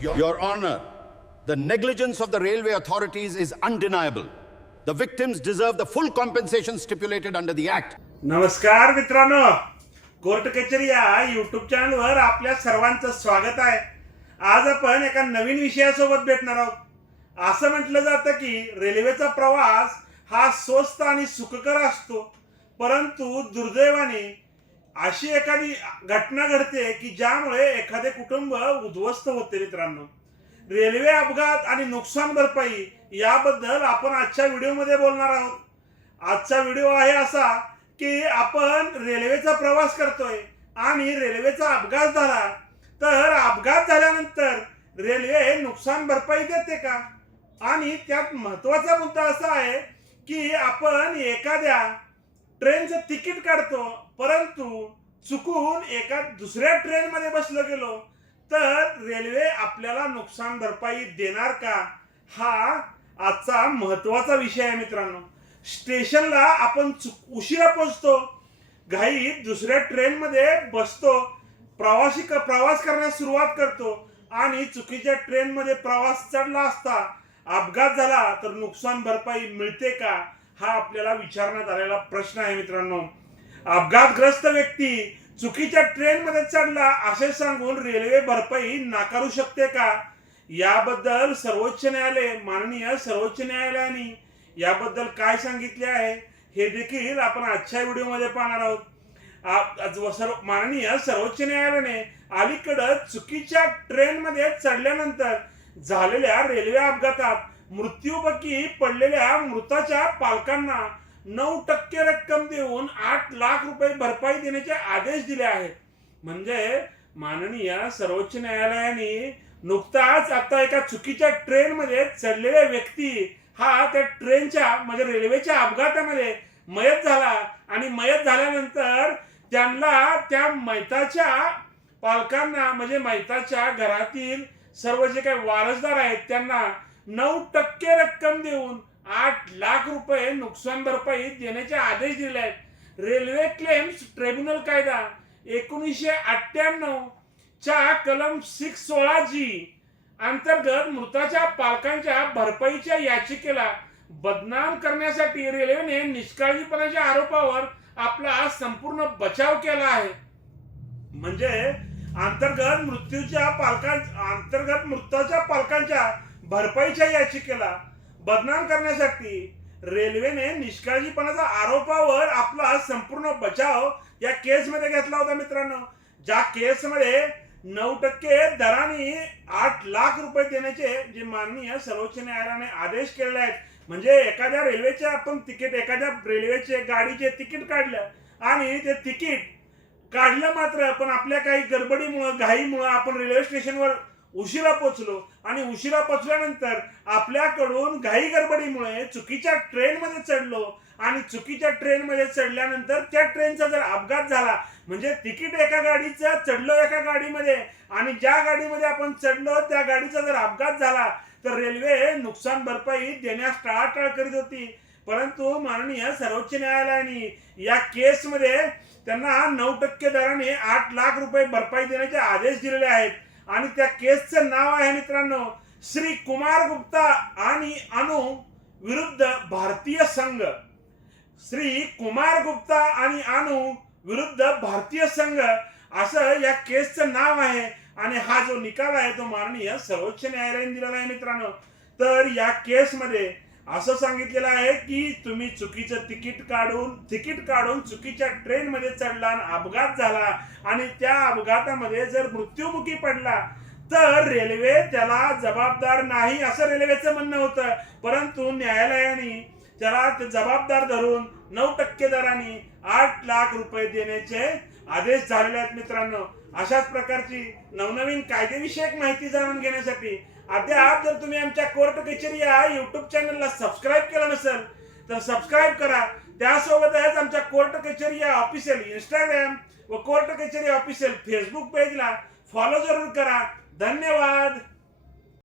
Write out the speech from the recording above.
Your Honor, the negligence of the railway authorities is undeniable. The victims deserve the full compensation stipulated under the Act. नमस्कार मित्रांनो, court कचेरी या YouTube चॅनलवर आपल्या सर्वांचं स्वागत आहे. आज आपण एका नवीन विषयासोबत भेटणार आहोत. असं म्हटलं जातं की रेल्वेचा प्रवास हा स्वस्त आणि सुखकर असतो, परंतु दुर्दैवाने अशी एखादी घटना घडते की ज्यामुळे एखादे कुटुंब उद्ध्वस्त होते. मित्रांनो, रेल्वे अपघात आणि नुकसान भरपाई याबद्दल आपण आजच्या व्हिडिओमध्ये बोलणार आहोत. आजचा व्हिडिओ आहे असा की आपण रेल्वेचा प्रवास करतोय आणि रेल्वेचा अपघात झाला, तर अपघात झाल्यानंतर रेल्वे नुकसान भरपाई देते का? आणि त्यात महत्वाचा मुद्दा असा आहे की आपण एखाद्या ट्रेनचं तिकीट काढतो, परंतु चुकून एका दुसऱ्या ट्रेनमध्ये बसलो गेलो तर रेल्वे आपल्याला नुकसान भरपाई देणार का? हा आजचा महत्वाचा विषय आहे. मित्रांनो, स्टेशनला आपण उशिरा पोहोचतो, घाईत दुसऱ्या ट्रेनमध्ये बसतो, प्रवास करण्यास सुरुवात करतो आणि चुकीच्या ट्रेनमध्ये प्रवास चढला असता अपघात झाला तर नुकसान भरपाई मिळते का? हा आपल्याला विचारण्यात आलेला प्रश्न आहे. मित्रांनो, अपघातग्रस्त व्यक्ती चुकीच्या ट्रेनमध्ये चढला असे सांगून रेल्वे भरपाई नाकारू शकते का? याबद्दल माननीय सर्वोच्च न्यायालयाने याबद्दल काय सांगितले आहे हे देखील आपण आजच्या व्हिडिओमध्ये पाहणार आहोत. माननीय सर्वोच्च न्यायालयाने अलीकडे चुकीच्या ट्रेनमध्ये चढल्यानंतर झालेल्या रेल्वे अपघातात मृत्यूमुखी पडलेल्या मृताच्या पालकांना 9% रक्कम देऊन 8 लाख रुपये भरपाई देण्याचे आदेश दिले आहेत. म्हणजे माननीय सर्वोच्च न्यायालयाने नुकताच आता एका चुकीच्या ट्रेनमध्ये चढलेल्या व्यक्ती हा त्या ट्रेनच्या म्हणजे रेल्वेच्या अपघातामध्ये मयत झाला आणि मयत झाल्यानंतर त्यांना त्या मयताच्या पालकांना म्हणजे मयताच्या घरातील सर्व जे काही वारसदार आहेत त्यांना 9% रक्कम देऊन 8 लाख रुपये नुकसान भरपाई देण्याचे आदेश दिले आहेत. रेल्वे क्लेम्स ट्रिब्युनल कायदा 1998 च्या कलम 616G अंतर्गत मृताच्या पालकांच्या भरपाईच्या याचिकेला बदनाम करण्यासाठी रेल्वेने निष्काळजीपणाच्या आरोपावर आपला संपूर्ण बचाव केला आहे. म्हणजे अंतर्गत मृताच्या पालकांच्या भरपाईच्या याचिकेला बदनाम करण्यासाठी रेल्वेने निष्काळजीपणाच्या आरोपावर आपला संपूर्ण बचाव या केसमध्ये घेतला होता. मित्रांनो, ज्या केसमध्ये 9% दराने 8 लाख रुपये देण्याचे जे माननीय सर्वोच्च न्यायालयाने आदेश केलेले आहेत. म्हणजे एखाद्या रेल्वेचे आपण एखाद्या रेल्वेचे गाडीचे तिकीट काढलं आणि ते तिकीट काढलं मात्र पण आपल्या काही गडबडीमुळे घाईमुळे आपण रेल्वे स्टेशनवर उशिरा पोहोचलो आणि उशिरा पोहोचल्यानंतर आपल्याकडून घाई गडबडीमुळे चुकीच्या ट्रेनमध्ये चढलो आणि चुकीच्या ट्रेनमध्ये चढल्यानंतर त्या ट्रेनचा जर अपघात झाला म्हणजे तिकीट एका गाडीचं चढलो एका गाडीमध्ये आणि ज्या गाडीमध्ये आपण चढलो त्या गाडीचा जर अपघात झाला तर रेल्वे नुकसान भरपाई देण्यास टाळाटाळ करीत होती. परंतु माननीय सर्वोच्च न्यायालयाने या केसमध्ये त्यांना 9% दराने 8 लाख रुपये भरपाई देण्याचे आदेश दिलेले आहेत. आणि त्या केसचं नाव आहे मित्रांनो श्री कुमार गुप्ता आणि अनु विरुद्ध भारतीय संघ. श्री कुमार गुप्ता आणि अनु विरुद्ध भारतीय संघ असं या केसचं नाव आहे. आणि हा जो निकाल आहे तो माननीय सर्वोच्च न्यायालयाने दिलेला आहे. मित्रांनो, तर या केसमध्ये असं सांगितलेलं आहे की तुम्ही चुकीचं तिकीट काढून चुकीच्या ट्रेनमध्ये चढला आणि अपघात झाला आणि त्या अपघातामध्ये जर मृत्यूमुखी पडला तर रेल्वे त्याला जबाबदार नाही असं रेल्वेचं म्हणणं होतं. परंतु न्यायालयाने त्याला ते जबाबदार धरून 9% दराने 8 लाख रुपये देण्याचे आदेश झालेले आहेत. मित्रांनो, अशाच प्रकारची नवनवीन कायदेविषयक माहिती जाणून घेण्यासाठी अद्याप जर तुम्ही आमच्या कोर्ट कचेरी या युट्यूब चॅनलला सबस्क्राईब केलं नसेल तर सबस्क्राईब करा. त्यासोबतच आमच्या कोर्ट कचेरी या ऑफिशियल इंस्टाग्राम व कोर्ट कचेरी ऑफिशियल फेसबुक पेजला फॉलो जरूर करा. धन्यवाद.